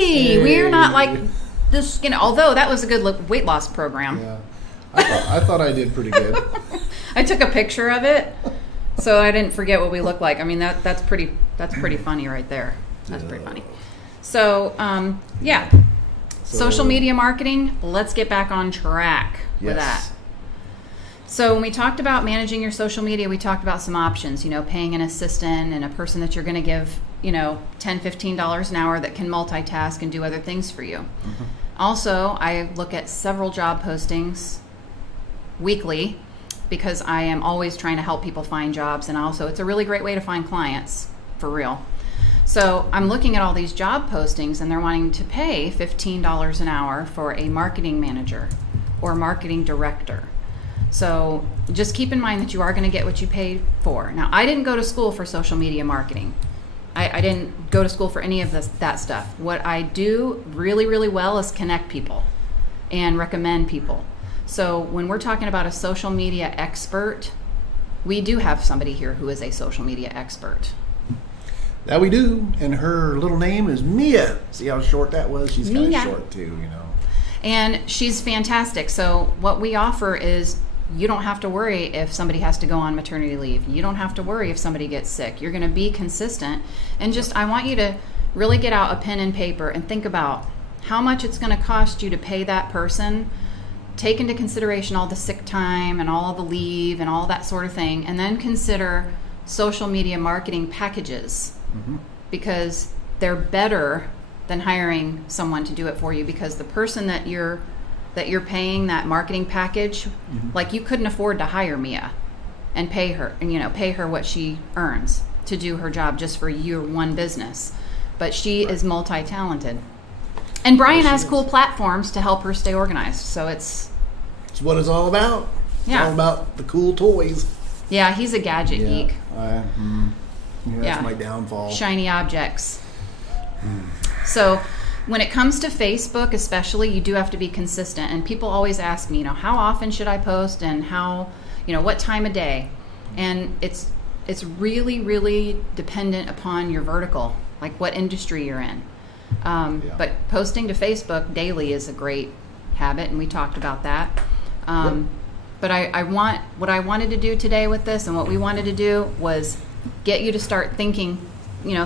we're not like this, although that was a good weight loss program. Yeah. I thought I did pretty good. I took a picture of it, so I didn't forget what we look like. I mean, that's pretty funny right there. That's pretty funny. So, social media marketing, let's get back on track with that. So when we talked about managing your social media, we talked about some options, paying an assistant and a person that you're going to give, $10, $15 an hour that can multitask and do other things for you. Mm-hmm. Also, I look at several job postings weekly because I am always trying to help people find jobs, and also it's a really great way to find clients, for real. So I'm looking at all these job postings and they're wanting to pay $15 an hour for a marketing manager or marketing director. So just keep in mind that you are going to get what you pay for. Now, I didn't go to school for social media marketing. I didn't go to school for any of that stuff. What I do really, really well is connect people and recommend people. So when we're talking about a social media expert, we do have somebody here who is a social media expert. That we do, and her little name is Mia. See how short that was? She's kind of short too, And she's fantastic. So what we offer is you don't have to worry if somebody has to go on maternity leave. You don't have to worry if somebody gets sick. You're going to be consistent. And I want you to really get out a pen and paper and think about how much it's going to cost you to pay that person. Take into consideration all the sick time and all the leave and all that sort of thing. And then consider social media marketing packages, because they're better than hiring someone to do it for you, because the person that you're paying that marketing package, like you couldn't afford to hire Mia and pay her what she earns to do her job just for your one business. But she is multi-talented. And Brian has cool platforms to help her stay organized. So it's what it's all about. It's all about the cool toys. Yeah, he's a gadget geek. That's my downfall. Shiny objects. So when it comes to Facebook especially, you do have to be consistent. And people always ask me, how often should I post and how, what time of day? And it's really, really dependent upon your vertical, like what industry you're in. But posting to Facebook daily is a great habit, and we talked about that. But what I wanted to do today with this, and what we wanted to do, was get you to start thinking,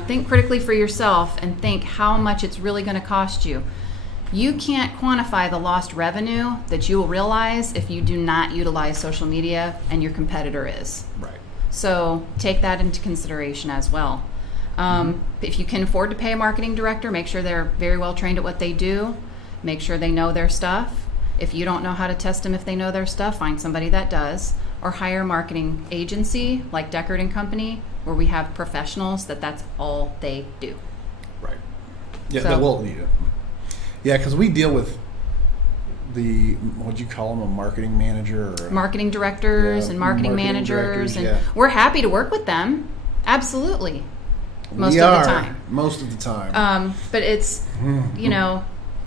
think critically for yourself and think how much it's really going to cost you. You can't quantify the lost revenue that you will realize if you do not utilize social media and your competitor is. Right. So take that into consideration as well. If you can afford to pay a marketing director, make sure they're very well trained at what they do. Make sure they know their stuff. If you don't know how to test them if they know their stuff, find somebody that does. Or hire a marketing agency like Deckard & Company, where we have professionals that's all they do. Right. Yeah, because we deal with what'd you call them, a marketing manager? Or marketing directors and marketing managers. And we're happy to work with them. Absolutely. Most of the time. But it's,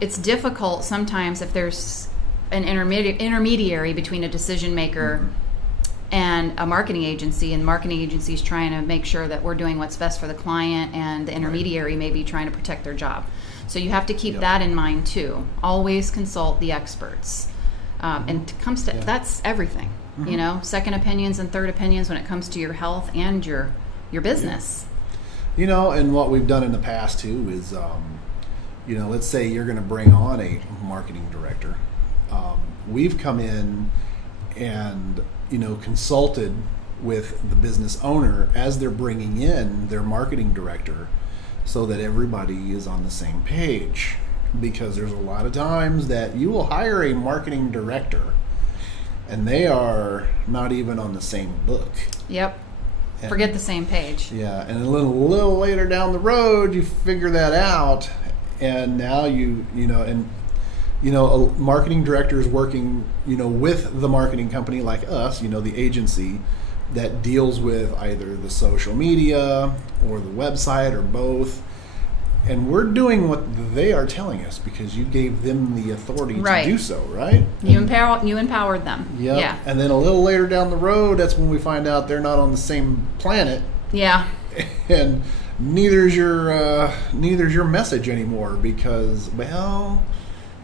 it's difficult sometimes if there's an intermediary between a decision maker and a marketing agency, and the marketing agency is trying to make sure that we're doing what's best for the client, and the intermediary may be trying to protect their job. So you have to keep that in mind too. Always consult the experts. And it comes to that's everything. Second opinions and third opinions when it comes to your health and your business. And what we've done in the past too is, let's say you're going to bring on a marketing director. We've come in and, consulted with the business owner as they're bringing in their marketing director, so that everybody is on the same page. Because there's a lot of times that you will hire a marketing director and they are not even on the same book. Yep. And forget the same page. Yeah, and a little later down the road, you figure that out, and now a marketing director is working, with the marketing company like us, the agency that deals with either the social media or the website or both. And we're doing what they are telling us because you gave them the authority to do so, right? You empowered them. Yep. Yeah. And then a little later down the road, that's when we find out they're not on the same planet. Yeah. And neither's your message anymore because, well,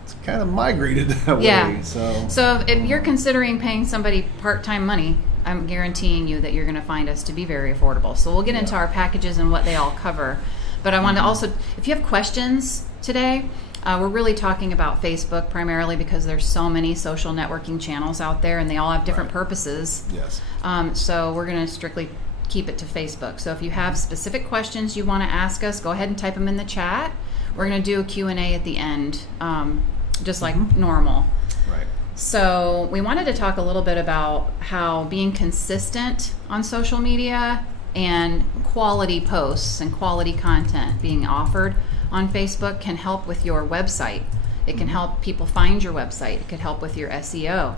it's kind of migrated that way. So if you're considering paying somebody part-time money, I'm guaranteeing you that you're going to find us to be very affordable. So we'll get into our packages and what they all cover. But I want to also, if you have questions today, we're really talking about Facebook primarily because there's so many social networking channels out there and they all have different purposes. Yes. So we're going to strictly keep it to Facebook. So if you have specific questions you want to ask us, go ahead and type them in the chat. We're going to do a Q&A at the end, just like normal. Right. So we wanted to talk a little bit about how being consistent on social media and quality posts and quality content being offered on Facebook can help with your website. It can help people find your website. It could help with your SEO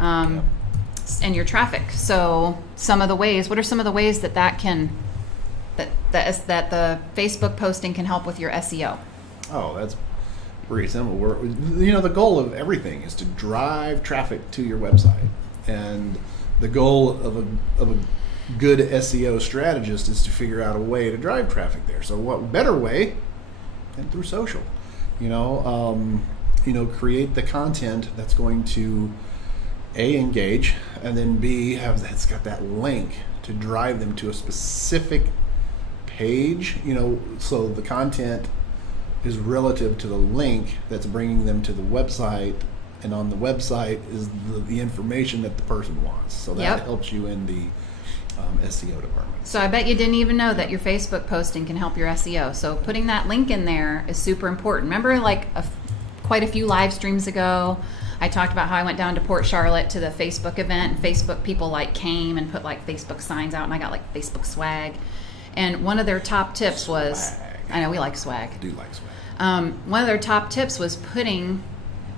and your traffic. So some of the ways, what are some of the ways that the Facebook posting can help with your SEO? Oh, that's pretty simple. The goal of everything is to drive traffic to your website, and the goal of a good SEO strategist is to figure out a way to drive traffic there. So what better way than through social? Create the content that's going to A, engage, and then B, it's got that link to drive them to a specific page. So the content is relative to the link that's bringing them to the website, and on the website is the information that the person wants. So that helps you in the SEO department. So I bet you didn't even know that your Facebook posting can help your SEO. So putting that link in there is super important. Remember, quite a few live streams ago, I talked about how I went down to Port Charlotte to the Facebook event, and Facebook people came and put Facebook signs out, and I got Facebook swag. And one of their top tips was, I know we like swag. I do like swag. One of their top tips was putting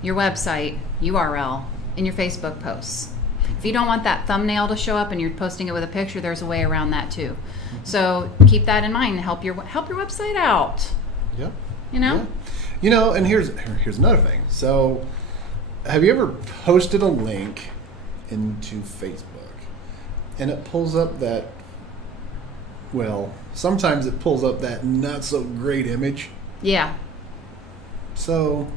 your website URL in your Facebook posts. If you don't want that thumbnail to show up and you're posting it with a picture, there's a way around that too. So keep that in mind and help your website out. Yep. Yeah. And here's another thing. So have you ever posted a link into Facebook and it pulls up that, sometimes it pulls up that not so great image? Yeah. So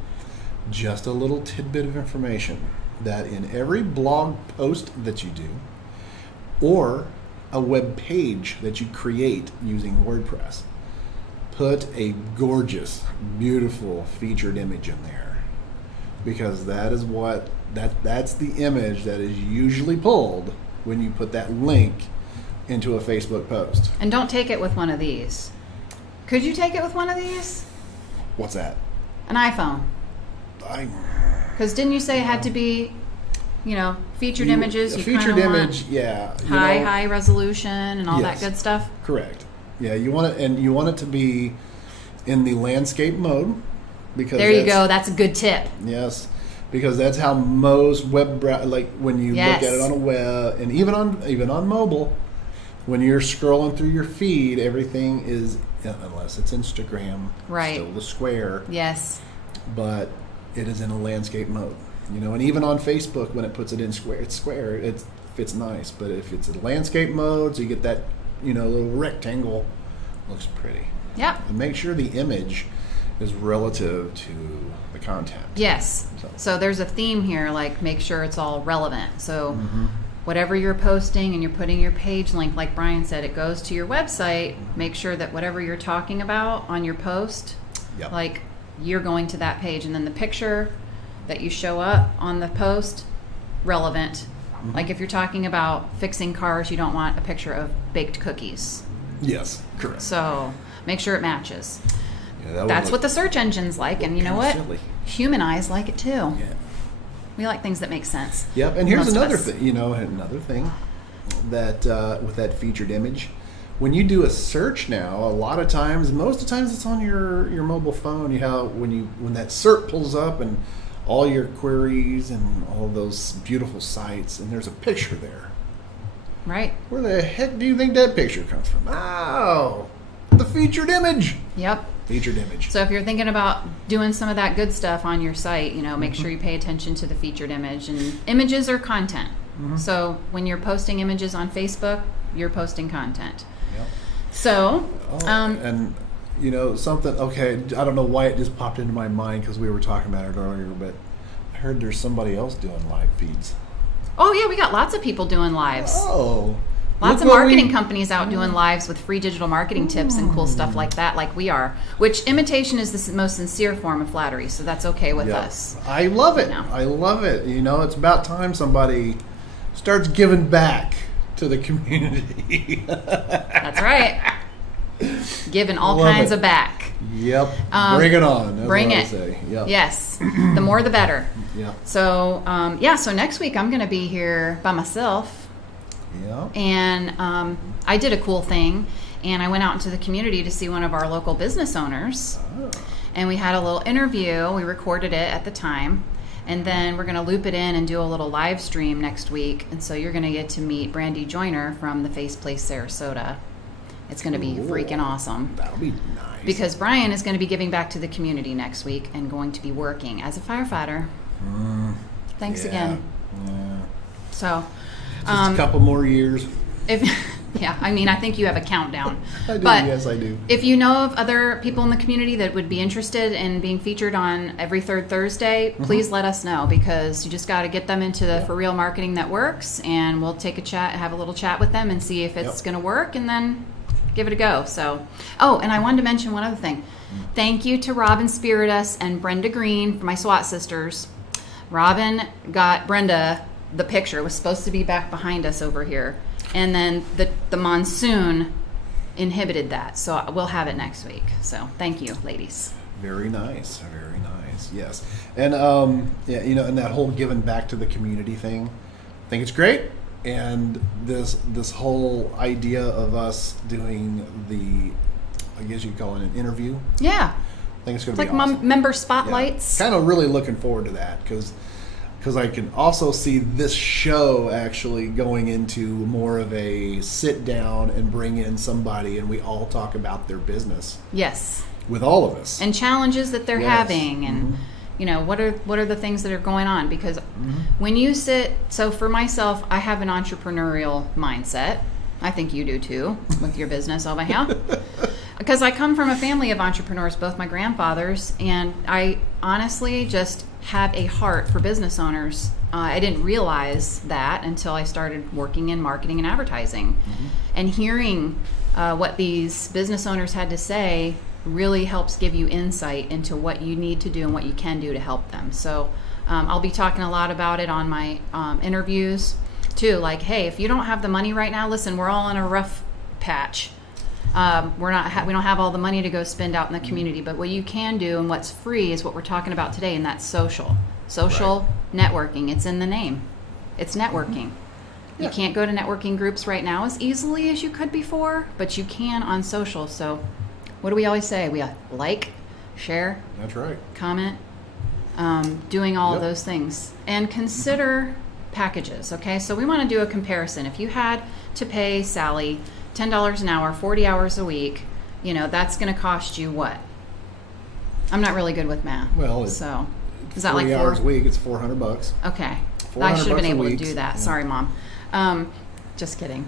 just a little tidbit of information that in every blog post that you do or a web page that you create using WordPress, put a gorgeous, beautiful featured image in there, because that is that's the image that is usually pulled when you put that link into a Facebook post. And don't take it with one of these. Could you take it with one of these? What's that? An iPhone. Because didn't you say it had to be, featured images? A featured image, high resolution and all that good stuff? Correct. Yeah, you want it to be in the landscape mode, because there you go. That's a good tip. Yes, because that's how most web when you look at it on a web and even on mobile, when you're scrolling through your feed, everything is, unless it's Instagram, still the square. Yes. But it is in a landscape mode, and even on Facebook, when it puts it in square, it's square. It fits nice, but if it's in landscape mode, so you get that, little rectangle, looks pretty. Yeah. And make sure the image is relative to the content. Yes. So there's a theme here, make sure it's all relevant. So whatever you're posting and you're putting your page link, like Brian said, it goes to your website. Make sure that whatever you're talking about on your post, you're going to that page, and then the picture that you show up on the post, relevant. Like if you're talking about fixing cars, you don't want a picture of baked cookies. Yes, correct. So make sure it matches. Yeah, that's what the search engine's like, and you know what? Silly. Human eyes like it too. Yeah. We like things that make sense. Yep, and here's another thing. Another thing that with that featured image, when you do a search now, most of the times it's on your mobile phone. When that SERP pulls up and all your queries and all those beautiful sites, and there's a picture there. Right. Where the heck do you think that picture comes from? Oh, the featured image. Yep. Featured image. So if you're thinking about doing some of that good stuff on your site, make sure you pay attention to the featured image. And images are content. So when you're posting images on Facebook, you're posting content. Yep. So, and something. Okay, I don't know why it just popped into my mind because we were talking about it earlier, but I heard there's somebody else doing live feeds. oh yeah, we got lots of people doing lives. Oh, Lots of marketing companies out doing lives with free digital marketing tips and cool stuff like that, like we are. Which imitation is the most sincere form of flattery, so that's okay with us. I love it. No. I love it. It's about time somebody starts giving back to the community. That's right. Giving all Love kinds it. of back. Yep. Bring it on. That's Bring what I it. say. Yep. Yes. The more the better. Yep. So, so next week I'm going to be here by myself. Yep. And I did a cool thing, and I went out into the community to see one of our local business owners. Oh. And we had a little interview. We recorded it at the time. And then we're going to loop it in and do a little live stream next week. And so you're going to get to meet Brandy Joyner from the Face Place Sarasota. It's going to be freaking awesome. That'll be nice. Because Brian is going to be giving back to the community next week and going to be working as a firefighter. Thanks again. Yeah. So, Just a couple more years. I think you have a countdown. I do. But Yes, I do. if you know of other people in the community that would be interested in being featured on every third Thursday, please let us know, because you just got to get them into the For Real Marketing That Works, and we'll take a chat, have a little chat with them and see if it's going to work, and then give it a go. So, and I wanted to mention one other thing. Thank you to Robin Spiritus and Brenda Green, my SWAT sisters. Robin got Brenda the picture. It was supposed to be back behind us over here. And then the monsoon inhibited that. So we'll have it next week. So thank you, ladies. Very nice. Very nice. Yes. And, and that whole giving back to the community thing, I think it's great. And this whole idea of us doing I guess you could call it an interview. Yeah. I think it's going It's to be like awesome. member spotlights. Kind of really looking forward to that because I can also see this show actually going into more of a sit down and bring in somebody and we all talk about their business Yes. with all of us. And challenges that they're Yes. having, and what are the things that are going on, because when you sit, so for myself, I have an entrepreneurial mindset. I think you do too with your business over here. Because I come from a family of entrepreneurs, both my grandfathers, and I honestly just have a heart for business owners. I didn't realize that until I started working in marketing and advertising. And hearing what these business owners had to say really helps give you insight into what you need to do and what you can do to help them. So I'll be talking a lot about it on my interviews too. Like, hey, if you don't have the money right now, listen, we're all in a rough patch. We don't have all the money to go spend out in the community, but what you can do and what's free is what we're talking about today, and that's social networking. It's in the name. It's networking. You can't go to networking groups right now as easily as you could before, but you can on social. So what do we always say? We like, share, That's right. comment, doing all of those things, and consider packages. Okay, so we want to do a comparison. If you had to pay Sally $10 an hour, 40 hours a week, that's going to cost you what? I'm not really good with math. Well, so is that 40 like hours a week? It's $400. Okay, $400 I should have been a able to week. do that. Yeah. Sorry, Mom. Just kidding.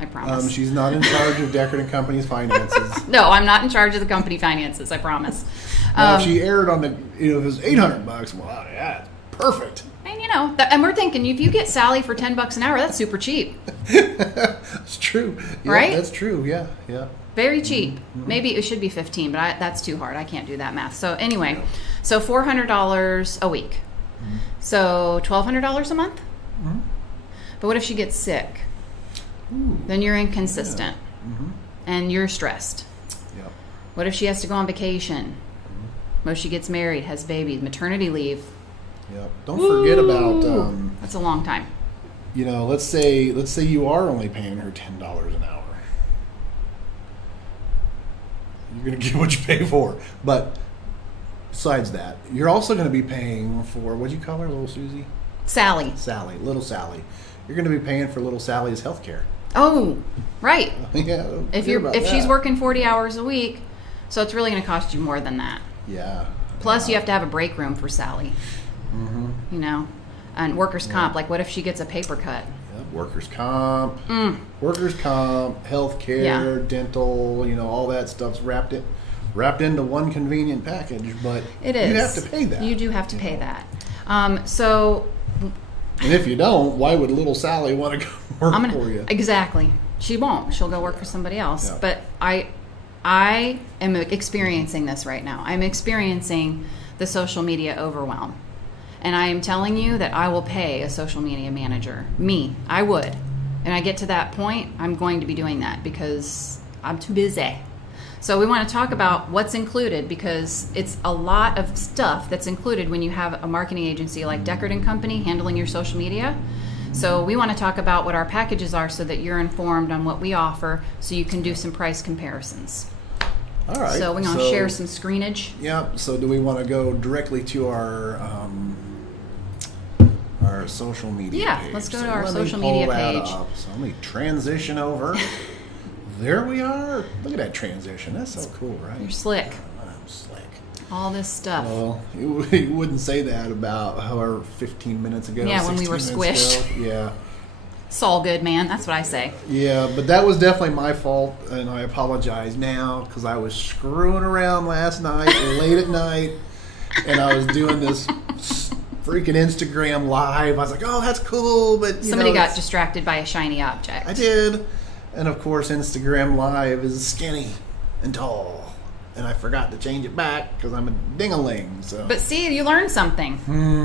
I promise. She's not in charge of Deckard & Company's finances. No, I'm not in charge of the company finances. I promise. Now, if she erred on if it was $800, well, yeah, perfect. And and we're thinking, if you get Sally for $10 an hour, that's super cheap. It's true. Yeah, Right? That's true. Yeah. Very cheap. Maybe it should be 15, but that's too hard. I can't do that math. So anyway, so $400 a week. So $1,200 a month. But what if she gets sick? Then you're inconsistent, and you're stressed. Yep. What if she has to go on vacation? What if she gets married, has babies, maternity leave? Yep. Don't forget about That's a long time. let's say you are only paying her $10 an hour. You're going to get what you pay for. But besides that, you're also going to be paying for, what do you call her, little Susie? Sally. Little Sally. You're going to be paying for little Sally's health care. Oh, right. Yeah. If she's working 40 hours a week, so it's really going to cost you more than that. Yeah. Plus, you have to have a break room for Sally. And workers' comp. Like, what if she gets a paper cut? Workers' comp, healthcare, Yeah. dental, all that stuff's wrapped into one convenient package, but It is. you have to pay that. You do have to pay know. that. So And if you don't, why would little Sally want to go work for you? Exactly. She won't. She'll go work for somebody else. Yeah. But I am experiencing this right now. I'm experiencing the social media overwhelm. And I am telling you that I will pay a social media manager. Me, I would. And I get to that point, I'm going to be doing that because I'm too busy. So we want to talk about what's included because it's a lot of stuff that's included when you have a marketing agency like Deckard & Company handling your social media. So we want to talk about what our packages are so that you're informed on what we offer so you can do some price comparisons. All right. So we're going to share some screenage. Yep. So do we want to go directly to our social media Yeah, page? let's go So to our let me social pull media that page. up. So let me transition over. There we are. Look at that transition. That's so cool, right? You're slick. I'm slick. All this stuff. Well, you wouldn't say that about however 15 minutes ago. Yeah, when we were 16 minutes squished. ago. Yeah. It's all good, man. That's what I say. Yeah, but that was definitely my fault, and I apologize now because I was screwing around last night, late at night, and I was doing this freaking Instagram live. I was like, "Oh, that's cool," but Somebody got distracted by a shiny object. I did, and of course, Instagram Live is skinny and tall, and I forgot to change it back because I'm a ding-a-ling. So, But see, you learned something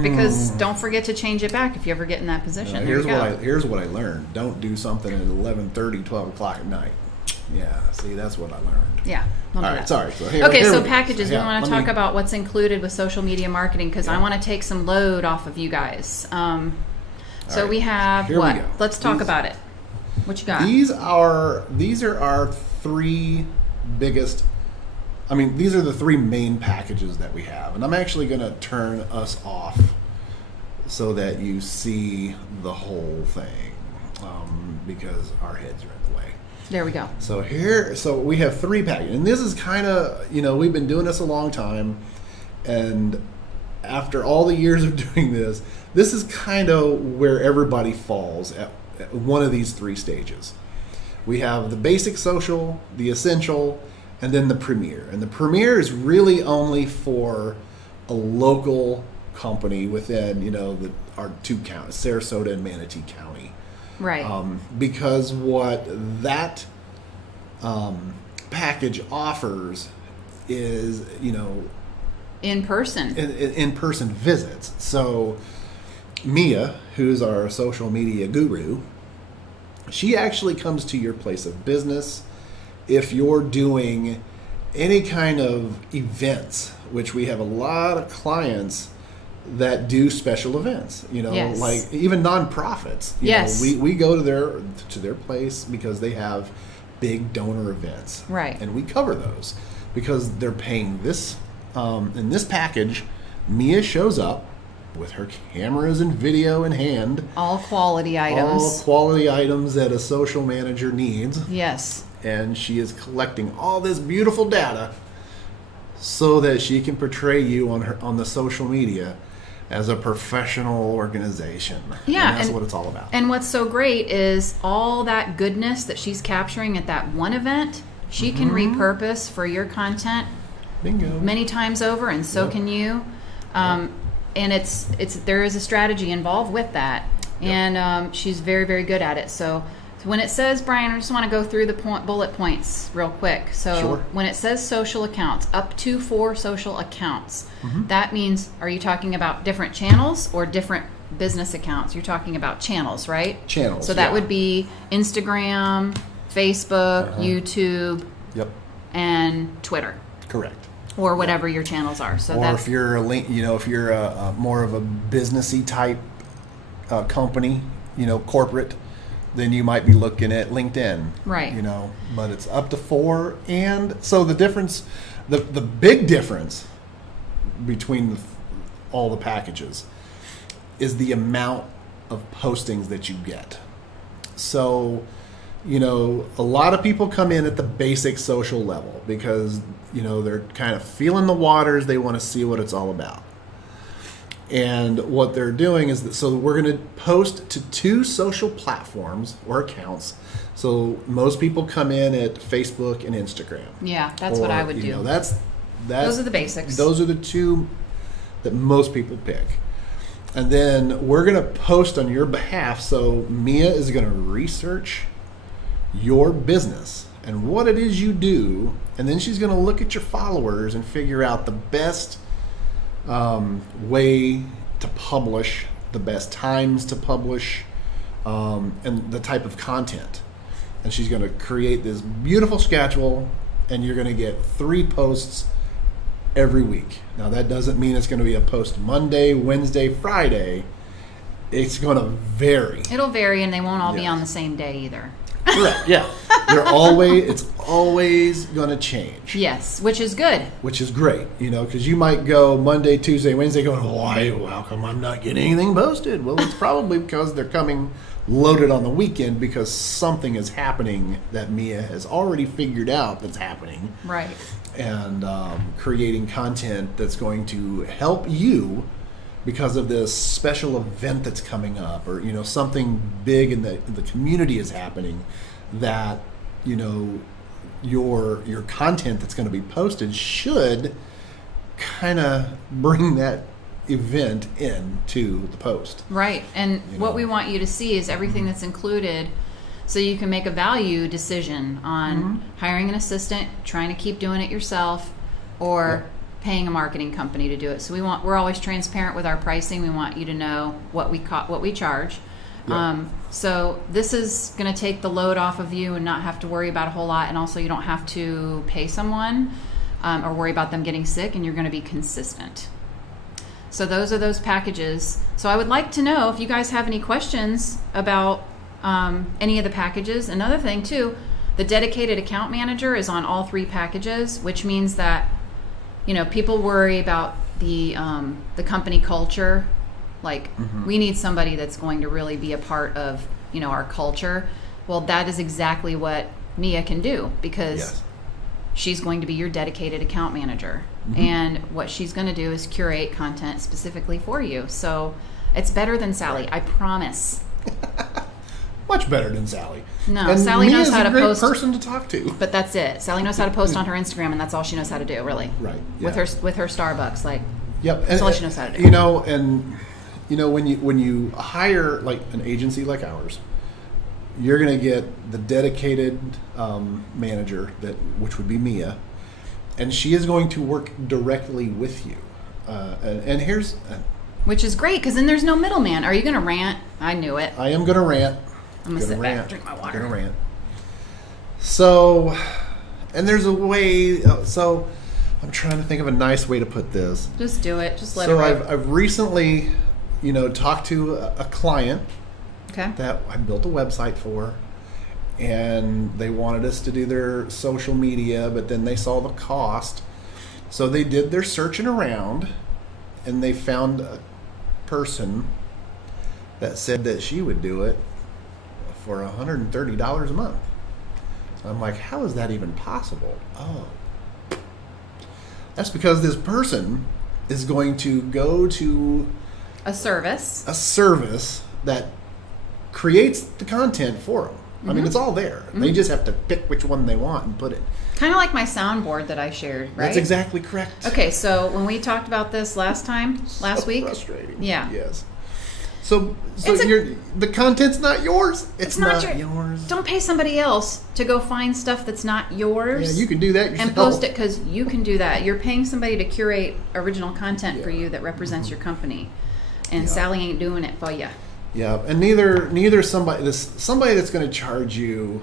because don't forget to change it back if you ever get in that position. There here's you go. here's what I learned: don't do something at 11:30, 12 o'clock at night. Yeah, see, that's what I learned. Yeah. Don't do All right, that. sorry. So here Okay, so we go. packages. Yeah, We want to let talk me- about what's included with social media marketing because I Yeah. want to take some load off of you guys. So right, we have here we what? go. Let's talk These- about it. What you got? These are our three biggest. I mean, these are the three main packages that we have, and I'm actually going to turn us off so that you see the whole thing because our heads are in the way. There we go. So we have three packages, and this is kind of, we've been doing this a long time, and after all the years of doing this, this is kind of where everybody falls at one of these three stages. We have the basic social, the essential, and then the premier. And the premier is really only for a local company within, our two counties, Sarasota and Manatee County. Right. Because what that package offers is, in person. in-person visits. So Mia, who's our social media guru, she actually comes to your place of business if you're doing any kind of events, which we have a lot of clients that do special events, Yes. like even nonprofits. Yes. We go to their place because they have big donor events. Right. And we cover those because they're paying this. In this package, Mia shows up with her cameras and video in hand. All quality items. All quality items that a social manager needs. Yes. And she is collecting all this beautiful data so that she can portray you on the social media as a professional organization. Yeah, and that's and- what it's all about. And what's so great is all that goodness that she's capturing at that one event, she can repurpose for your content Bingo. many times over, and so Yep. can you. And it's there is a strategy involved with that, and she's very, very good at it. So when it says, Brian, I just want to go through the bullet points real quick. So Sure. when it says social accounts, up to 4 social accounts, Mm-hmm. that means, are you talking about different channels or different business accounts? You're talking about channels, right? Channels, So that yeah. would be Instagram, Facebook, YouTube, Yep. and Twitter, Correct. or whatever your channels are. So Or that's if you're if you're a more of a businessy type company, corporate, then you might be looking at LinkedIn. Right. But it's up to 4. And so the difference, the big difference between all the packages is the amount of postings that you get. So, a lot of people come in at the basic social level because, they're kind of feeling the waters. They want to see what it's all about. And what they're doing is that, so we're going to post to 2 social platforms or accounts. So most people come in at Facebook and Instagram. Yeah, that's what I would do. That's those are the basics. Those are the 2 that most people pick. And then we're going to post on your behalf. So Mia is going to research your business and what it is you do. And then she's going to look at your followers and figure out the best way to publish, the best times to publish, and the type of content. And she's going to create this beautiful schedule, and you're going to get 3 posts every week. Now, that doesn't mean it's going to be a post Monday, Wednesday, Friday. It's going to vary. It'll vary, and they won't all be Yes. on the same day either. Correct. Yeah. It's always going to change. Yes, which is good. Which is great, because you might go Monday, Tuesday, Wednesday going, why, how come I'm not getting anything posted? Well, it's probably because they're coming loaded on the weekend because something is happening that Mia has already figured out that's happening. Right. And creating content that's going to help you because of this special event that's coming up, or something big in the community is happening, that your content that's going to be posted should kind of bring that event into the post. Right. And what we want you to see is everything that's included, so you can make a value decision on hiring an assistant, trying to keep doing it yourself, or paying a marketing company to do it. So we're always transparent with our pricing. We want you to know what we charge. Yeah. So this is going to take the load off of you and not have to worry about a whole lot. And also you don't have to pay someone or worry about them getting sick, and you're going to be consistent. So those are those packages. So I would like to know if you guys have any questions about any of the packages. Another thing too, the dedicated account manager is on all 3 packages, which means that people worry about the company culture. Like, we need somebody that's going to really be a part of, our culture. Well, that is exactly what Mia can do, because she's going to be your dedicated account manager. And what she's going to do is curate content specifically for you. So it's better than Sally, I promise. Much better than Sally. No, and Sally knows how to post. Mia's a great person to talk to. But that's it. Sally knows how to post on her Instagram, and that's all she knows how to do, really. Right. With her Starbucks, like. Yep. That's all she knows how to do. When you hire like an agency like ours, you're going to get the dedicated manager, which would be Mia, and she is going to work directly with you. And here's. Which is great, because then there's no middleman. Are you going to rant? I knew it. I am going to rant. I'm going to sit back and drink my water. I'm going to rant. So, and there's a way. So, I'm trying to think of a nice way to put this. Just do it. Just let it rip. So I've recently, talked to a client that I built a website for, and they wanted us to do their social media, but then they saw the cost. So they did their searching around, and they found a person that said that she would do it for $130 a month. So I'm like, how is that even possible? Oh. That's because this person is going to go to a service that creates the content for them. I mean, it's all there. They just have to pick which one they want and put it. Kind of like my soundboard that I shared, right? That's exactly correct. Okay, so when we talked about this last week. Frustrating. Yeah. Yes. So the content's not yours. It's not yours. Don't pay somebody else to go find stuff that's not yours. Yeah, you can do that yourself. And post it, because you can do that. You're paying somebody to curate original content for you that represents your company. And Sally ain't doing it for you. Yeah, and neither somebody that's going to charge you.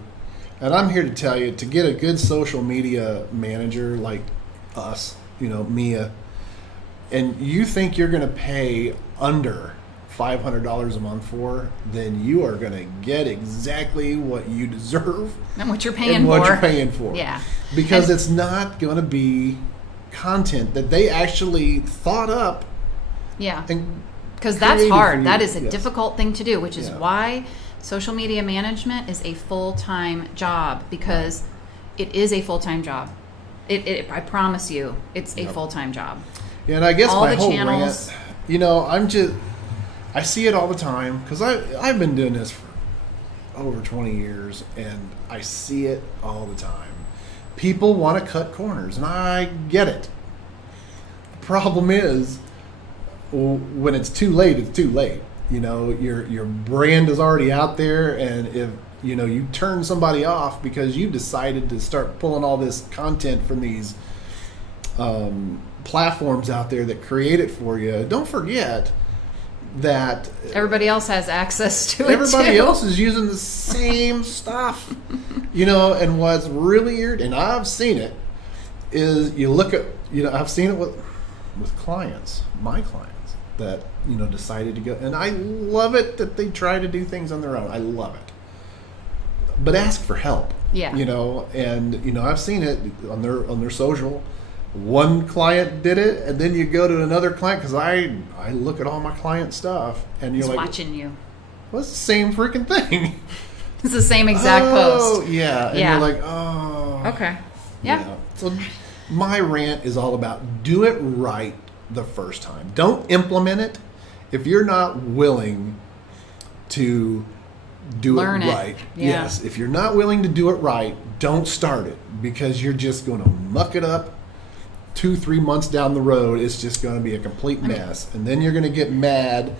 And I'm here to tell you, to get a good social media manager like us, Mia, and you think you're going to pay under $500 a month for, then you are going to get exactly what you deserve and what you're paying and for. what you're paying for. Yeah, because it's not going to be content that they actually thought up. Yeah, and because that's hard. That is a difficult thing to do, which is why social media management is a full-time job, because it is a full-time job. I promise you, it's a full-time job. Yeah, and I guess all my the whole channels, rant I see it all the time because I've been doing this for over 20 years, and I see it all the time. People want to cut corners, and I get it. The problem is, when it's too late, it's too late. Your brand is already out there, and if you turn somebody off because you decided to start pulling all this content from these platforms out there that create it for you, don't forget that everybody else has access to it. Everybody too. else is using the same stuff, And what's really weird, and I've seen it, is you look at, I've seen it with clients, my clients that decided to go, and I love it that they try to do things on their own. I love it, but ask for help. Yeah. And I've seen it on their social. One client did it, and then you go to another client, because I look at all my client stuff, and you're He's like, watching you. well, it's the same freaking thing. It's the same exact post. Yeah. And you're like, oh. Okay. Yeah. So my rant is all about do it right the first time. Don't implement it if you're not willing to do Learn it it. right. Yeah. Yes. If you're not willing to do it right, don't start it, because you're just going to muck it up. 2-3 months down the road, it's just going to be a complete mess. And then you're going to get mad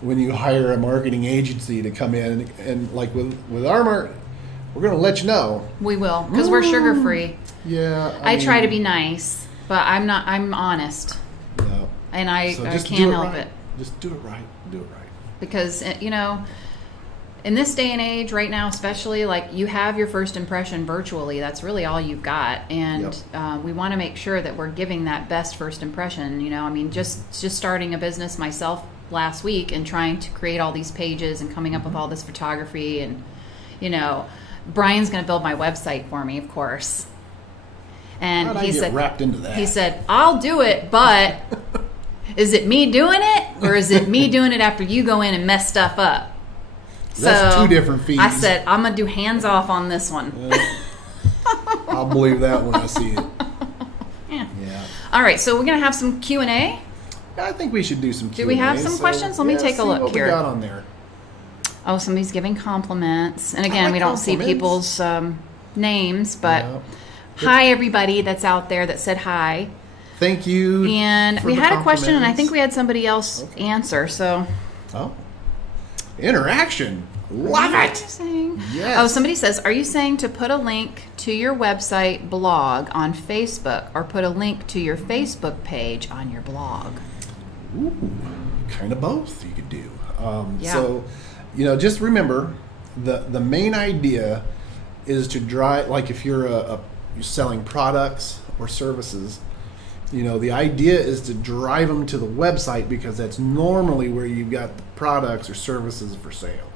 when you hire a marketing agency to come in and like with our we're going to let you know. We will, because we're sugar free. Yeah. I try to be nice, but I'm honest. Yeah. And I just can't do help right. it. Just do it right. Do it right. Because, in this day and age right now, especially, like, you have your first impression virtually. That's really all you've got. And we want to make sure that we're giving that best first impression. Just starting a business myself last week and trying to create all these pages and coming up with all this photography. And, Brian's going to build my website for me, of course. And How'd I get wrapped into that? He said, I'll do it, but is it me doing it, or is it me doing it after you go in and mess stuff up? That's two different feeds. I said, I'm going to do hands off on this one. I'll believe that when I see it. Yeah. Yeah. All right, so we're going to have some Q&A. I think we should do some Q&A. Do we have some questions? Let me take a look what here. We got on there. Oh, somebody's giving compliments. And again, like we don't see compliments. people's names, but Yeah. hi, everybody that's out there that said hi. Thank you. And for we the had a question, and I compliments. think we had somebody else answer, so... Oh. Interaction. Love it. Saying? Yes. Oh, somebody says, are you saying to put a link to your website blog on Facebook, or put a link to your Facebook page on your blog? Ooh, kind of both you could do. Yeah. So, just remember, the main idea is to drive, like if you're you're selling products or services, the idea is to drive them to the website, because that's normally where you've got the products or services for sale.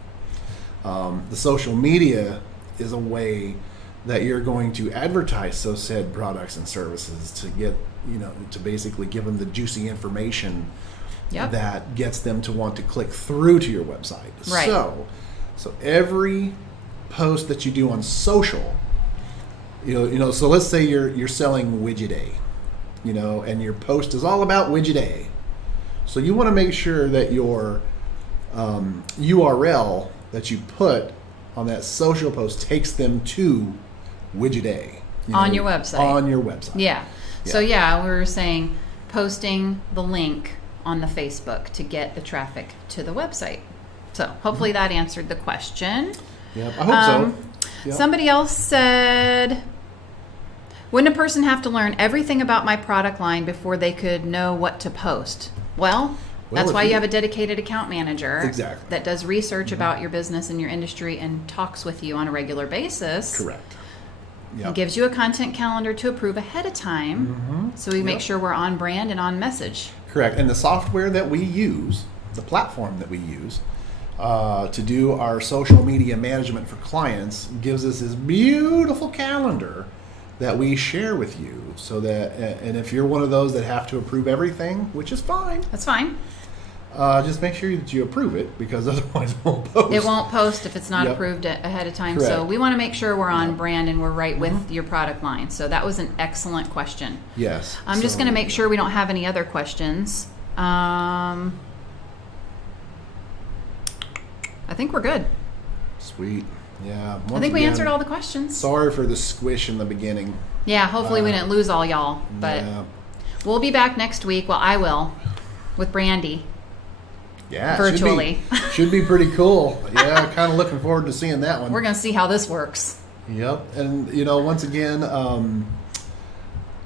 The social media is a way that you're going to advertise said products and services to get, to basically give them the juicy information that gets them to want to click through to your website. Right. So every post that you do on social, so let's say you're selling widget A, and your post is all about widget A. So you want to make sure that your URL that you put on that social post takes them to widget A. On your website. On your website. Yeah. So, we were saying posting the link on the Facebook to get the traffic to the website. So, hopefully that answered the question. Yep, I hope so. Yep. Somebody else said, wouldn't a person have to learn everything about my product line before they could know what to post? Well, that's why you have a dedicated account manager Exactly. that does research about your business and your industry and talks with you on a regular basis. Correct. Yep. And gives you a content calendar to approve ahead of time, so we make sure we're on brand and on message. Correct. And the software that we use, the platform that we use to do our social media management for clients, gives us this beautiful calendar that we share with you, so that, and if you're one of those that have to approve everything, which is fine, That's fine. just make sure that you approve it, because otherwise it won't post. It won't post if it's not Yep. approved ahead of time. Correct. So we want to make sure we're on brand and we're right with your product line. So that was an excellent question. Yes. I'm just going to make sure we don't have any other questions. I think we're good. Sweet. Yeah. I think we answered all the questions. Sorry for the squish in the beginning. Yeah, hopefully we didn't lose all y'all. But we'll be back next week. Well, I will, with Brandy. Yeah, virtually. Should be pretty cool. Yeah, kind of looking forward to seeing that one. We're going to see how this works. Yep. And, once again,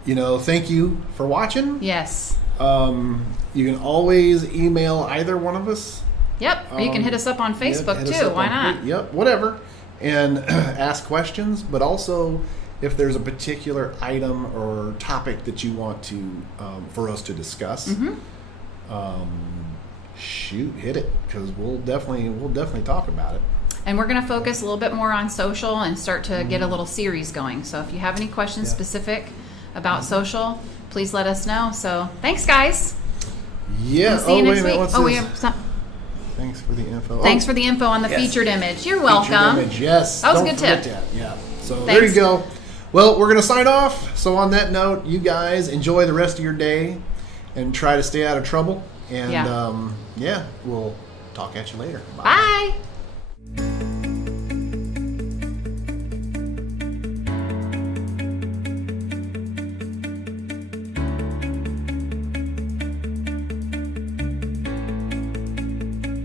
thank you for watching. Yes. You can always email either one of us. Yep. Or you can hit us up on Facebook, too. Why not? Yep, whatever. And ask questions, but also if there's a particular item or topic that you want to for us to discuss, hit it, because we'll definitely talk about it. And we're going to focus a little bit more on social and start to get a little series going. So if you have any questions specific about social, please let us know. So thanks, guys. Yeah. See you next week. We have some. Thanks for the info. Thanks for the info on the featured image. You're welcome. Featured image, yes. That was a good tip. That. Yeah. So Thanks. There you go. Well, we're going to sign off. So on that note, you guys enjoy the rest of your day and try to stay out of trouble. And we'll talk at you later. Bye.